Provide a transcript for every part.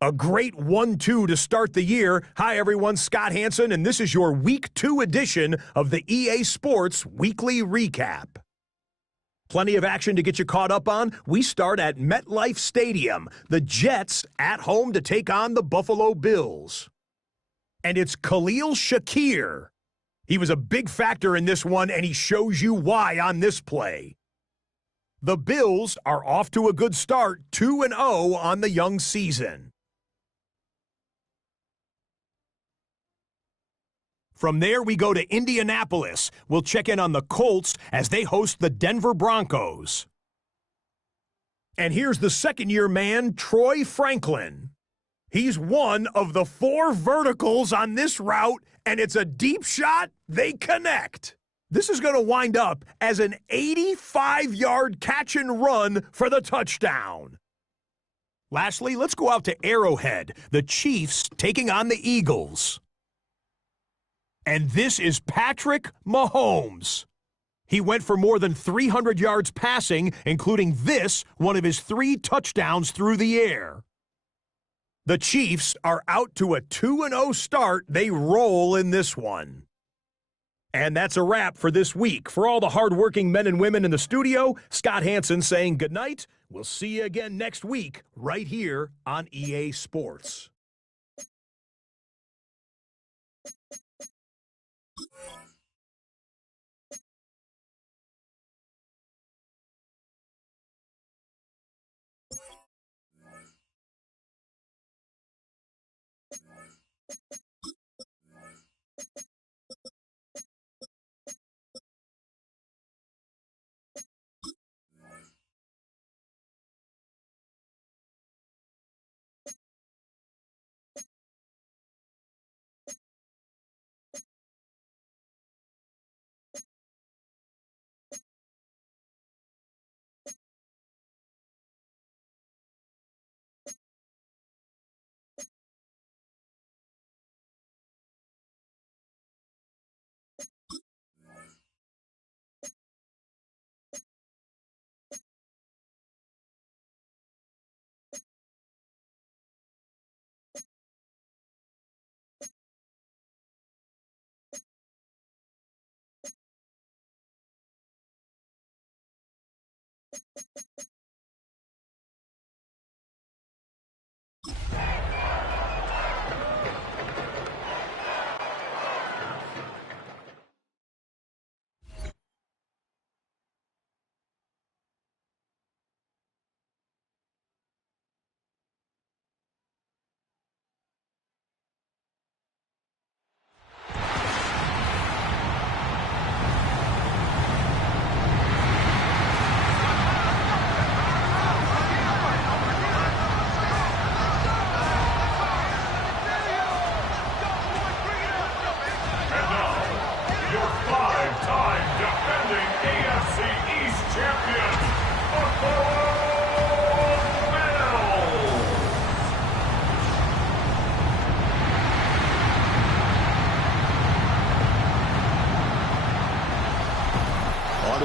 A great 1-2 to start the year. Hi, everyone. Scott Hansen, and this is your Week 2 edition of the EA Sports Weekly Recap. Plenty of action to get you caught up on. We start at MetLife Stadium. The Jets at home to take on the Buffalo Bills. And it's Khalil Shakir. He was a big factor in this one, and he shows you why on this play. The Bills are off to a good start, 2-0 on the young season. From there, we go to Indianapolis. We'll check in on the Colts as they host the Denver Broncos. And here's the second-year man, Troy Franklin. He's one of the 4 verticals on this route, and it's a deep shot. They connect. This is going to wind up as an 85-yard catch and run for the touchdown. Lastly, let's go out to Arrowhead. The Chiefs taking on the Eagles. And this is Patrick Mahomes. He went for more than 300 yards passing, including this, one of his 3 touchdowns through the air. The Chiefs are out to a 2-0 start. They roll in this one. And that's a wrap for this week. For all the hardworking men and women in the studio, Scott Hansen saying goodnight. We'll see you again next week right here on EA Sports.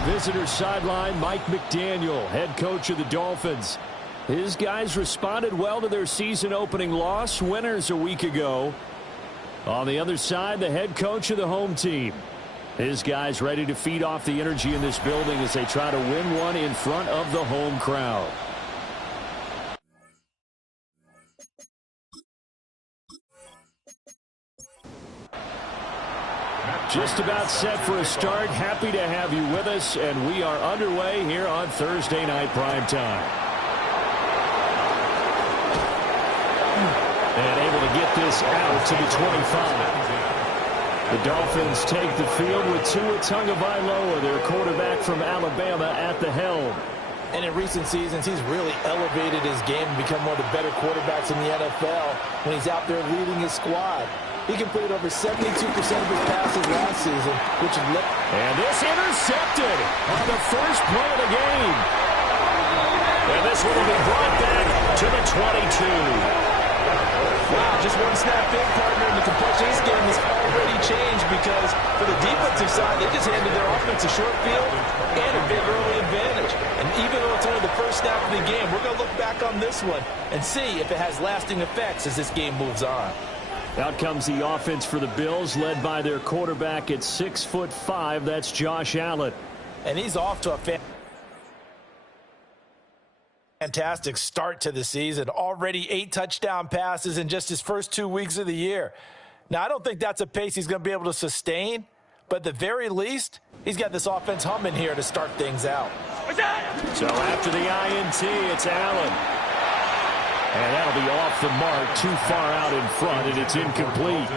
Visitor sideline, Mike McDaniel, head coach of the Dolphins. His guys responded well to their season-opening loss, winners a week ago. On the other side, the head coach of the home team. His guys ready to feed off the energy in this building as they try to win one in front of the home crowd. Just about set for a start. Happy to have you with us, and we are underway here on Thursday Night Primetime. And able to get this out to the 25. The Dolphins take the field with Tua Tagovailoa, their quarterback from Alabama, at the helm. And in recent seasons, he's really elevated his game and become one of the better quarterbacks in the NFL when he's out there leading his squad. He completed over 72% of his passes last season, which is... And this intercepted on the first play of the game. And this one will be brought back to the 22. Wow, just one snap in, partner, and the complexion of this game has already changed because for the defensive side, they just handed their offense a short field and a big early advantage. And even though it's only the first snap of the game, we're going to look back on this one and see if it has lasting effects as this game moves on. Out comes the offense for the Bills, led by their quarterback at 6'5". That's Josh Allen. And he's off to a fantastic start to the season. Already 8 touchdown passes in just his first 2 weeks of the year. Now, I don't think that's a pace he's going to be able to sustain, but at the very least, he's got this offense humming here to start things out. So after the INT, it's Allen. And that'll be off the mark, too far out in front, and it's incomplete.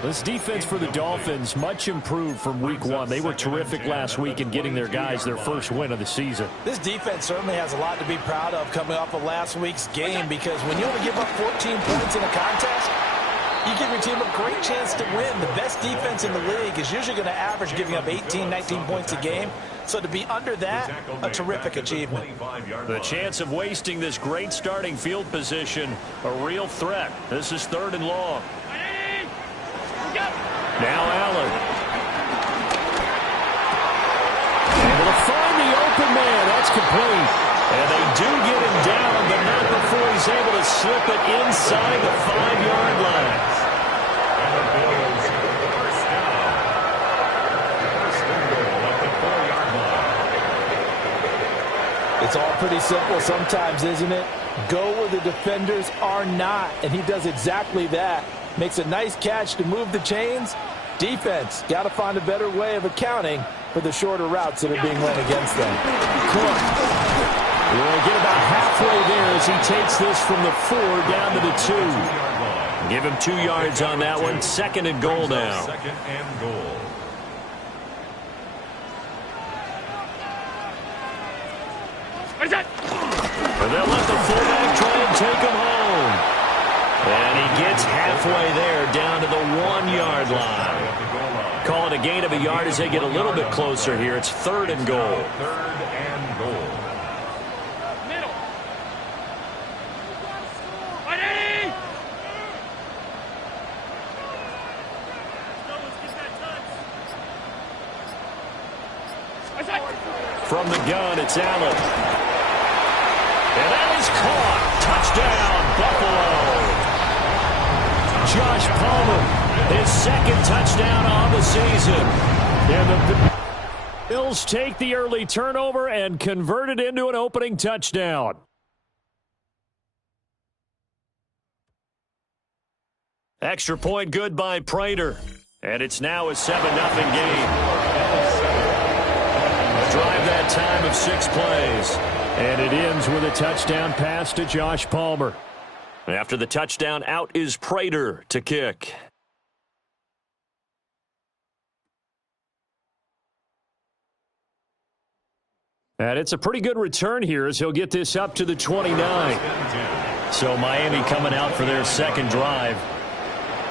This defense for the Dolphins, much improved from week 1. They were terrific last week in getting their guys their first win of the season. This defense certainly has a lot to be proud of coming off of last week's game because when you only give up 14 points in a contest, you give your team a great chance to win. The best defense in the league is usually going to average giving up 18, 19 points a game. So to be under that, a terrific achievement. The chance of wasting this great starting field position, a real threat. This is 3rd and long. Now Allen. Able to find the open man. That's complete. And they do get him down, but not before he's able to slip it inside the 5-yard line. And the Bills first down. First and goal at the 4-yard line. It's all pretty simple sometimes, isn't it? Go where the defenders are not, and he does exactly that. Makes a nice catch to move the chains. Defense got to find a better way of accounting for the shorter routes that are being run against them. Cook will get about halfway there as he takes this from the 4 down to the 2. Give him 2 yards on that one. 2nd and goal now. 2nd and goal. And they'll let the fullback try and take him home. And he gets halfway there down to the 1-yard line. Call it a gain of a yard as they get a little bit closer here. It's 3rd and goal. 3rd and goal. From the gun, it's Allen. And that is caught. Touchdown, Buffalo. Josh Palmer, his 2nd touchdown on the season. And the Bills take the early turnover and convert it into an opening touchdown. Extra point good by Prater. And it's now a 7-0 game. Drive that time of 6 plays. And it ends with a touchdown pass to Josh Palmer. After the touchdown, out is Prater to kick. And it's a pretty good return here as he'll get this up to the 29. So Miami coming out for their 2nd drive.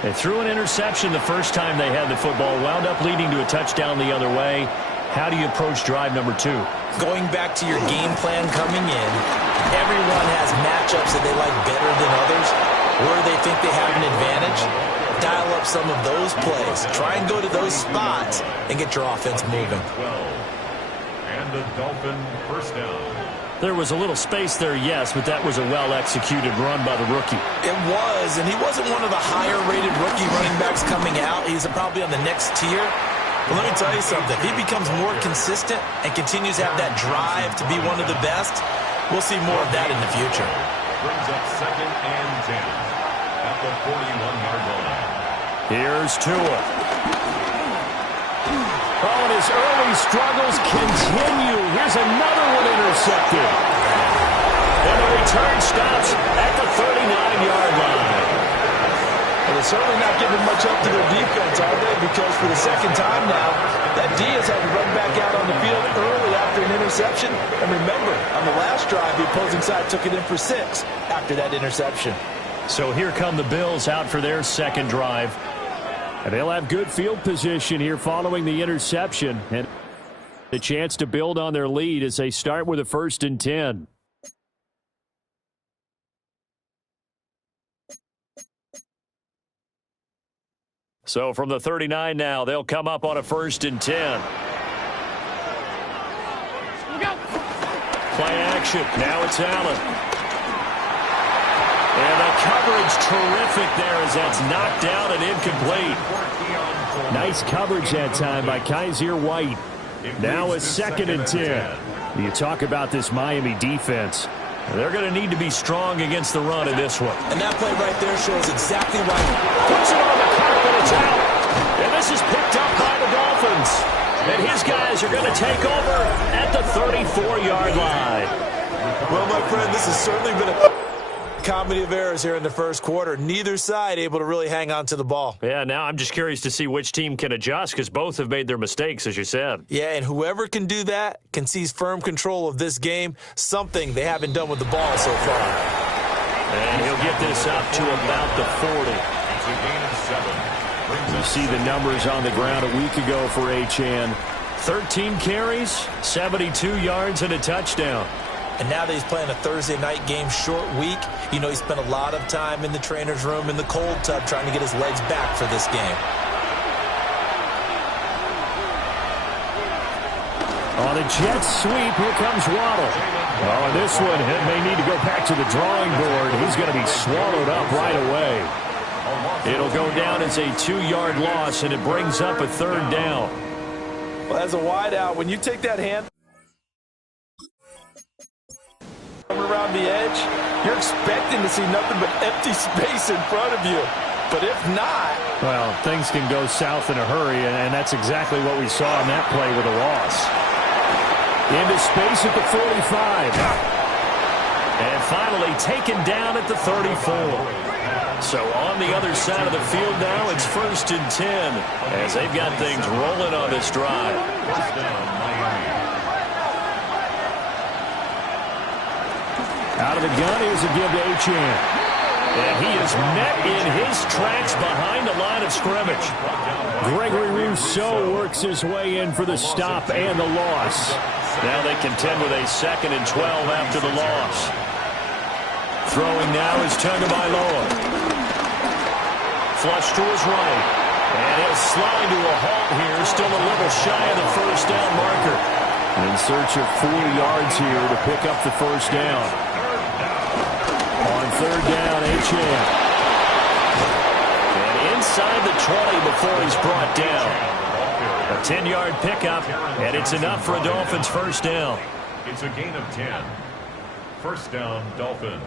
They threw an interception the first time they had the football, wound up leading to a touchdown the other way. How do you approach drive number 2? Going back to your game plan coming in, everyone has matchups that they like better than others, where they think they have an advantage. Dial up some of those plays. Try and go to those spots and get your offense moving. 12. And the Dolphin first down. There was a little space there, yes, but that was a well-executed run by the rookie. It was, and he wasn't one of the higher-rated rookie running backs coming out. He's probably on the next tier. But let me tell you something. If he becomes more consistent and continues to have that drive to be one of the best, we'll see more of that in the future. Brings up 2nd and 10 at the 41-yard line. Here's Tua. Oh, and his early struggles continue. Here's another one intercepted. And the return stops at the 39-yard line. And they're certainly not giving much up to their defense, are they? Because for the 2nd time now, that D has had to run back out on the field early after an interception. And remember, on the last drive, the opposing side took it in for 6 after that interception. So here come the Bills out for their second drive. And they'll have good field position here following the interception. And a chance to build on their lead as they start with a 1st and 10. So from the 39 now, they'll come up on a 1st and 10. Play action. Now it's Allen. And the coverage terrific there as that's knocked down and incomplete. Nice coverage that time by Kaiser White. Now a 2nd and 10. You talk about this Miami defense. They're going to need to be strong against the run in this one. And that play right there shows exactly why. Puts it on the carpet. It's out. And this is picked up by the Dolphins. And his guys are going to take over at the 34-yard line. Well, my friend, this has certainly been a comedy of errors here in the first quarter. Neither side able to really hang on to the ball. Yeah, now I'm just curious to see which team can adjust because both have made their mistakes, as you said. Yeah, and whoever can do that can seize firm control of this game, something they haven't done with the ball so far. And he'll get this up to about the 40. It's a gain of 7. You see the numbers on the ground a week ago for Achane. 13 carries, 72 yards, and a touchdown. And now that he's playing a Thursday night game, short week, you know he spent a lot of time in the trainer's room, in the cold tub, trying to get his legs back for this game. On a jet sweep, here comes Waddle. Oh, and this one may need to go back to the drawing board. He's going to be swallowed up right away. It'll go down as a 2-yard loss, and it brings up a 3rd down. Well, as a wideout, when you take that hand around the edge, you're expecting to see nothing but empty space in front of you. But if not... Well, things can go south in a hurry, and that's exactly what we saw on that play with a loss. Into space at the 45. And finally taken down at the 34. So on the other side of the field now, it's 1st and 10 as they've got things rolling on this drive. Out of the gun, here's a give to Achane. And he is met in his tracks behind the line of scrimmage. Gregory Rousseau works his way in for the stop and the loss. Now they contend with a 2nd and 12 after the loss. Throwing now is Tagovailoa. Flush to his right. And he'll slide to a halt here, still a little shy of the 1st down marker. In search of 4 yards here to pick up the 1st down. On 3rd down, Achane. And inside the 20 before he's brought down. A 10-yard pickup, and it's enough for a Dolphins 1st down. It's a gain of 10. 1st down, Dolphins.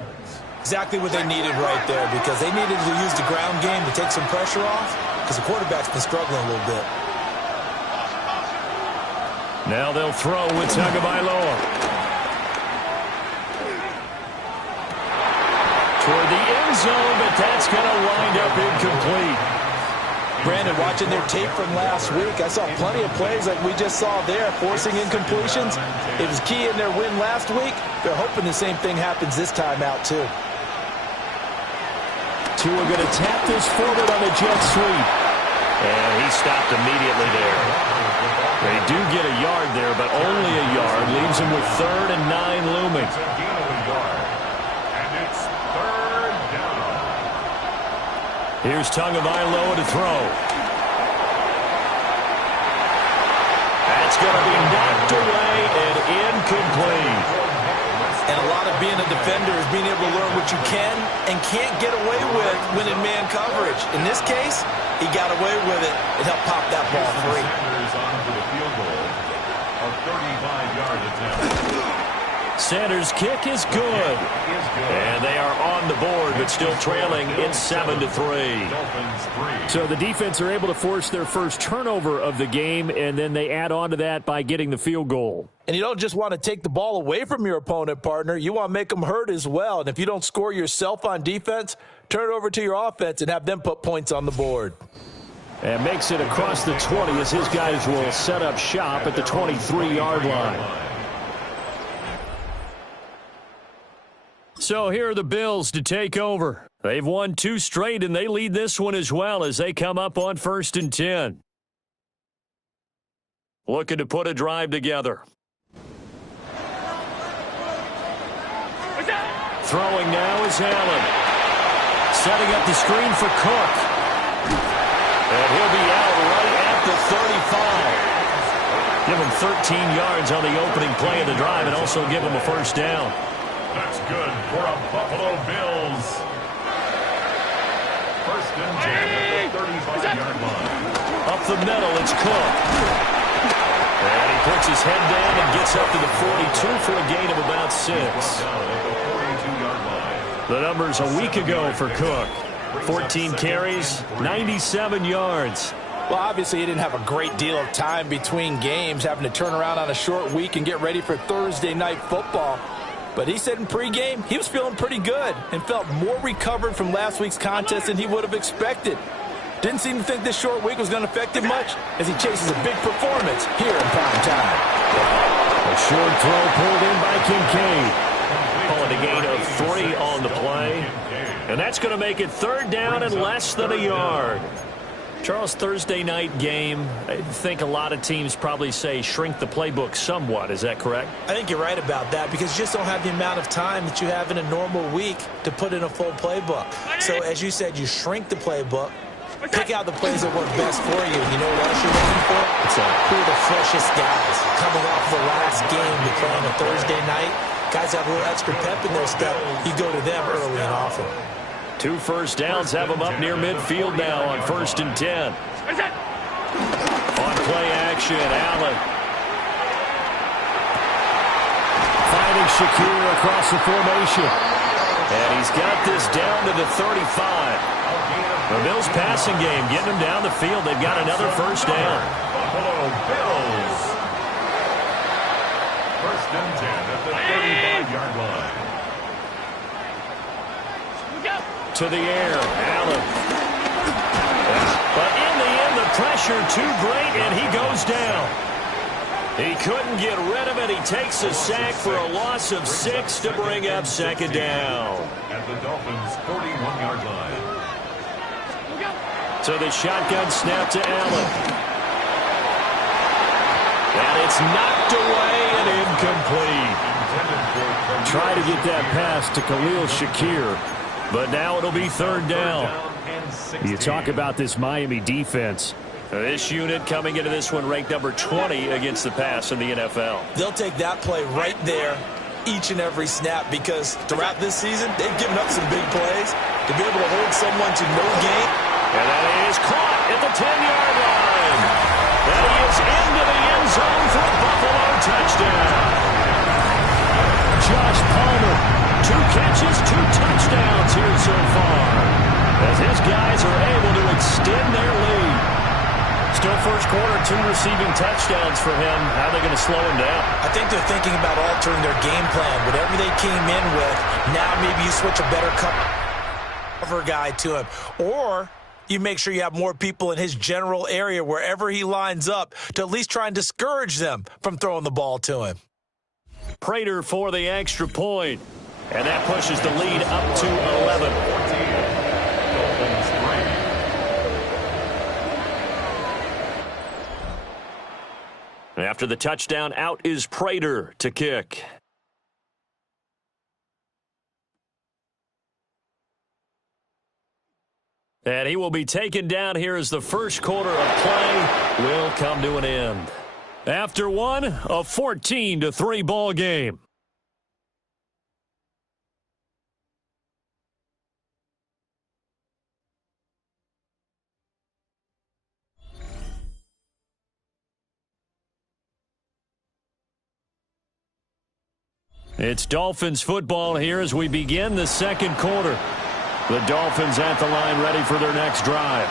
Exactly what they needed right there, because they needed to use the ground game to take some pressure off, because the quarterback's been struggling a little bit. Now they'll throw with Tagovailoa. Toward the end zone, but that's going to wind up incomplete. Brandon, watching their tape from last week, I saw plenty of plays like we just saw there, forcing incompletions. It was key in their win last week. They're hoping the same thing happens this time out, too. Tua going to tap this forward on a jet sweep. And he stopped immediately there. They do get a yard there, but only a yard. Leaves him with 3rd and 9 looming. It's a gain of a yard. And it's 3rd down. Here's Tagovailoa to throw. That's going to be knocked away and incomplete. And a lot of being a defender is being able to learn what you can and can't get away with when in man coverage. In this case, he got away with it and helped pop that ball free. Sanders on for the field goal. A 35-yard attempt. Sanders' kick is good. And they are on the board, but still trailing. It's 7-3. So the defense are able to force their first turnover of the game, and then they add on to that by getting the field goal. And you don't just want to take the ball away from your opponent, partner. You want to make them hurt as well. And if you don't score yourself on defense, turn it over to your offense and have them put points on the board. And makes it across the 20 as his guys will set up shop at the 23-yard line. So here are the Bills to take over. They've won 2 straight, and they lead this one as well as they come up on 1st and 10. Looking to put a drive together. Throwing now is Allen. Setting up the screen for Cook. And he'll be out right at the 35. Give him 13 yards on the opening play of the drive and also give him a first down. That's good for a Buffalo Bills. 1st and 10 at the 35-yard line. Up the middle, it's Cook. And he puts his head down and gets up to the 42 for a gain of about 6. The numbers a week ago for Cook. 14 carries, 97 yards. Well, obviously he didn't have a great deal of time between games, having to turn around on a short week and get ready for Thursday night football. But he said in pregame he was feeling pretty good and felt more recovered from last week's contest than he would have expected. Didn't seem to think this short week was going to affect him much as he chases a big performance here in prime time. A short throw pulled in by Kincaid. Calling a gain of 3 on the play. And that's going to make it 3rd down and less than a yard. Charles, Thursday night game, I think a lot of teams probably say shrink the playbook somewhat. Is that correct? I think you're right about that because you just don't have the amount of time that you have in a normal week to put in a full playbook. So as you said, you shrink the playbook, pick out the plays that work best for you. You know what else you're looking for? Who are the freshest guys coming off the last game to play on a Thursday night? Guys have a little extra pep in their step. You go to them early and often. 2 first downs have them up near midfield now on 1st and 10. On play action, Allen. Finding Shakir across the formation. And he's got this down to the 35. The Bills passing game getting them down the field. They've got another first down. Buffalo Bills. 1st and 10 at the 35-yard line. To the air, Allen. But in the end, the pressure too great, and he goes down. He couldn't get rid of it. He takes a sack for a loss of 6 to bring up 2nd down. At the Dolphins' 41-yard line. So the shotgun snap to Allen. And it's knocked away and incomplete. Try to get that pass to Khalil Shakir. But now it'll be 3rd down. You talk about this Miami defense. This unit coming into this one ranked number 20 against the pass in the NFL. They'll take that play right there each and every snap because throughout this season, they've given up some big plays. To be able to hold someone to no gain. And that is caught at the 10-yard line. And he is into the end zone for a Buffalo touchdown. Josh Palmer, 2 catches, 2 touchdowns here so far, as his guys are able to extend their lead. Still first quarter, 2 receiving touchdowns for him. How are they going to slow him down? I think they're thinking about altering their game plan. Whatever they came in with, now maybe you switch a better cover guy to him. Or you make sure you have more people in his general area wherever he lines up to at least try and discourage them from throwing the ball to him. Prater for the extra point. And that pushes the lead up to 11. After the touchdown, out is Prater to kick. And he will be taken down here as the first quarter of play will come to an end. After one, a 14-3 ball game. It's Dolphins football here as we begin the second quarter. The Dolphins at the line ready for their next drive.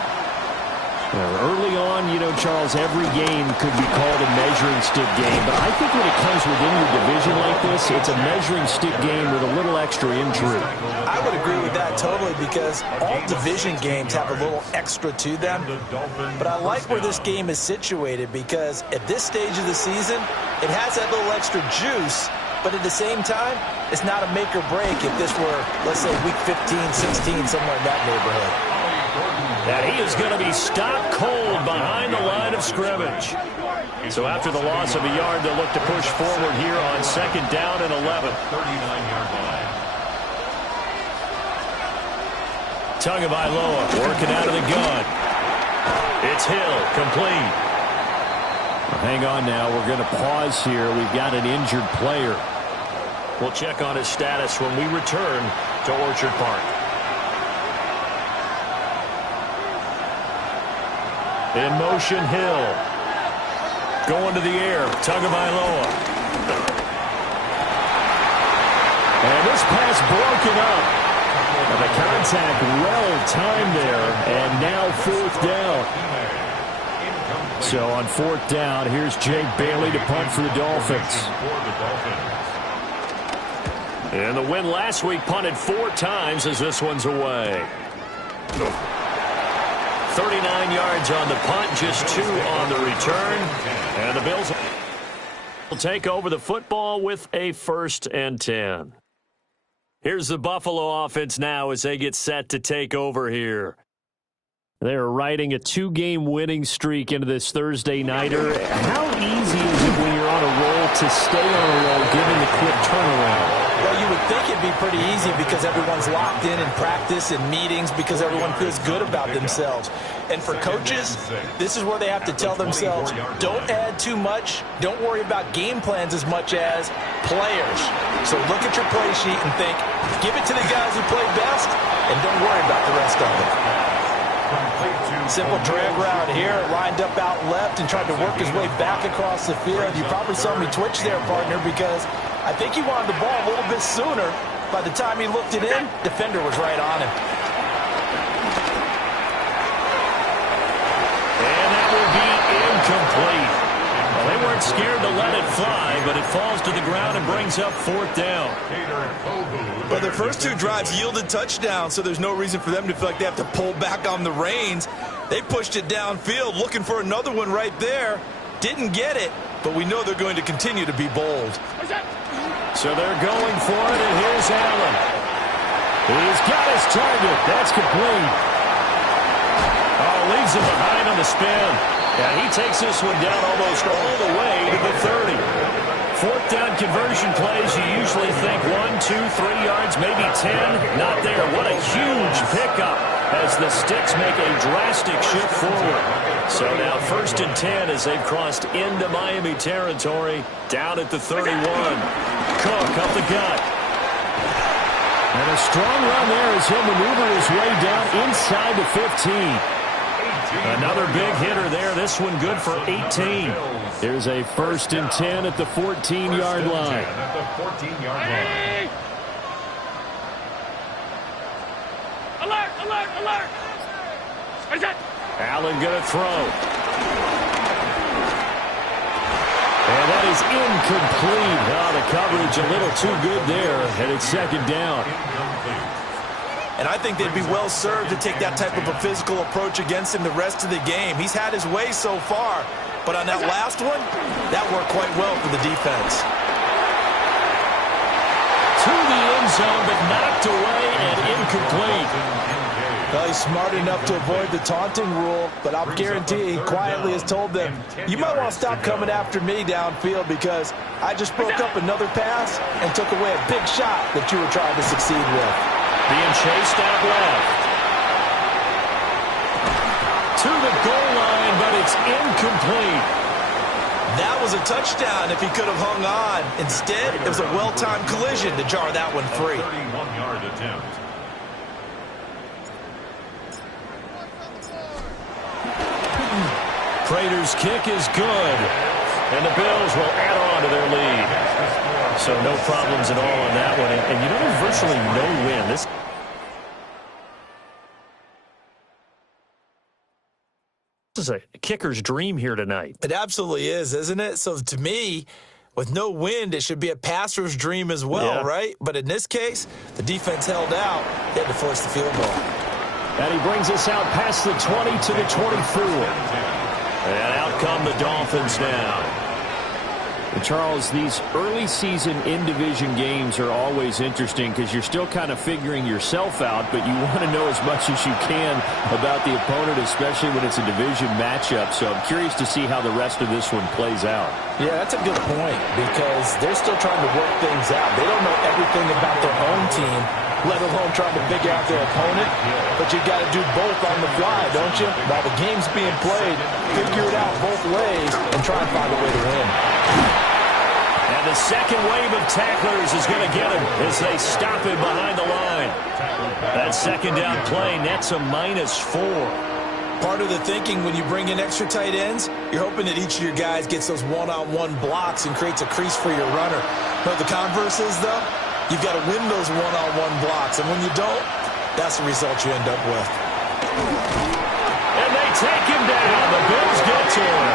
Early on, you know, Charles, every game could be called a measuring stick game. But I think when it comes within your division like this, it's a measuring stick game with a little extra intrigue. I would agree with that totally because all division games have a little extra to them. But I like where this game is situated because at this stage of the season, it has that little extra juice But at the same time, it's not a make or break if this were, let's say, week 15, 16, somewhere in that neighborhood. And he is going to be stopped cold behind the line of scrimmage. So after the loss of a yard, they'll look to push forward here on 2nd down and 11. 39-yard line. Tagovailoa working out of the gun. It's Hill, complete. Hang on now, we're going to pause here. We've got an injured player. We'll check on his status when we return to Orchard Park. In motion, Hill. Going to the air, Tagovailoa. And this pass broken up. And the contact well timed there, and now 4th down. So on 4th down, here's Jake Bailey to punt for the Dolphins. And the win last week punted 4 times as this one's away. 39 yards on the punt, just 2 on the return. And the Bills will take over the football with a 1st and 10. Here's the Buffalo offense now as they get set to take over here. They're riding a 2-game winning streak into this Thursday nighter. How easy is it when you're on a roll to stay on a roll given the quick turnaround? Well, you would think it'd be pretty easy because everyone's locked in practice and meetings because everyone feels good about themselves. And for coaches, this is where they have to tell themselves, don't add too much. Don't worry about game plans as much as players. So look at your play sheet and think, give it to the guys who play best and don't worry about the rest of it. Simple drag route here, lined up out left and tried to work his way back across the field. You probably saw me twitch there, partner, because I think he wanted the ball a little bit sooner. By the time he looked it in, defender was right on him. And that will be incomplete. Well, they weren't scared to let it fly, but it falls to the ground and brings up 4th down. Well, their first 2 drives yielded touchdowns, so there's no reason for them to feel like they have to pull back on the reins. They pushed it downfield, looking for another one right there. Didn't get it, but we know they're going to continue to be bold. So they're going for it, and here's Allen. He's got his target. That's complete. Oh, leaves him behind on the spin. And he takes this one down almost all the way to the 30. 4th down conversion plays, you usually think 1, 2, 3 yards, maybe 10. Not there. What a huge pickup as the Sticks make a drastic shift forward. So now 1st and 10 as they've crossed into Miami territory, down at the 31. Cook up the gut. And a strong run there as he'll maneuver his way down inside the 15. Another big hitter there. This one good for 18. Here's a 1st and 10 at the 14-yard line. Alert, alert, alert. What is that? Allen going to throw. And that is incomplete. Oh, the coverage a little too good there. And it's 2nd down. And I think they'd be well served to take that type of a physical approach against him the rest of the game. He's had his way so far, but on that last one, that worked quite well for the defense. To the end zone, but knocked away and incomplete. Well, he's smart enough to avoid the taunting rule, but I'll guarantee he quietly has told them, you might want to stop coming after me downfield because I just broke up another pass and took away a big shot that you were trying to succeed with. Being chased out left. To the goal line, but it's incomplete. That was a touchdown if he could have hung on. Instead, it was a well-timed collision to jar that one free. 31-yard attempt. Prater's kick is good. And the Bills will add on to their lead. So no problems at all on that one. And you know, there's virtually no win. This is a kicker's dream here tonight. It absolutely is, isn't it? So to me, with no wind, it should be a passer's dream as well, right? But in this case, the defense held out. They had to force the field goal. And he brings us out past the 20 to the 24. And out come the Dolphins now. Charles, these early season in-division games are always interesting because you're still kind of figuring yourself out, but you want to know as much as you can about the opponent, especially when it's a division matchup. So I'm curious to see how the rest of this one plays out. Yeah, that's a good point because they're still trying to work things out. They don't know everything about their own team, let alone trying to figure out their opponent. But you got to do both on the fly, don't you? While the game's being played, figure it out both ways and try and find a way to win. And the second wave of tacklers is going to get him as they stop him behind the line. That second down play nets a -4. Part of the thinking when you bring in extra tight ends, you're hoping that each of your guys gets those one-on-one blocks and creates a crease for your runner. But the converse is, though, you've got to win those one-on-one blocks. And when you don't, that's the result you end up with. And they take him down. The Bills get to him.